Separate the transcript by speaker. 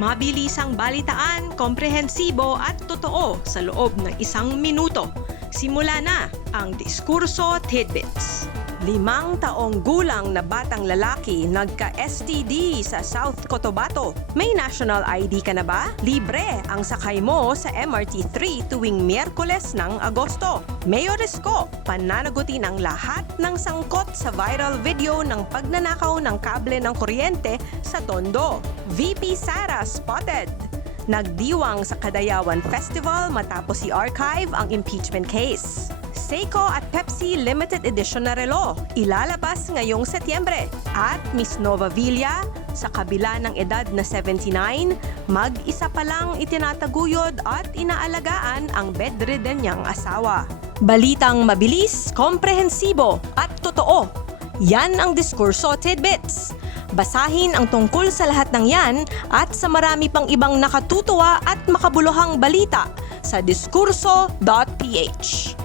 Speaker 1: Mabilisang balitaan, komprehensibo at totoo sa loob ng isang minuto. Simula na ang Diskurso Tidbits. Limang taong gulang na batang lalaki nagka-STD sa South Cotabato. May national ID ka na ba? Libre ang sakay mo sa MRT3 tuwing Miyerkules ng Agosto. Mayor Isko, pananagutin ang lahat ng sangkot sa viral video ng pagnanakaw ng kable ng kuryente sa Tondo. VP Sara spotted. Nagdiwang sa Kadayawan Festival matapos i-archive ang impeachment case. Seiko at Pepsi Limited Edition na relo, ilalabas ngayong Setyembre. At Miss Nova Villa, sa kabila ng edad na 79, mag-isa pa lang itinataguyod at inaalagaan ang bedridden niyang asawa. Balitang mabilis, komprehensibo at totoo. Yan ang Diskurso Tidbits. Basahin ang tungkol sa lahat ng yan at sa marami pang ibang nakatutuwa at makabuluhang balita sa diskurso.ph.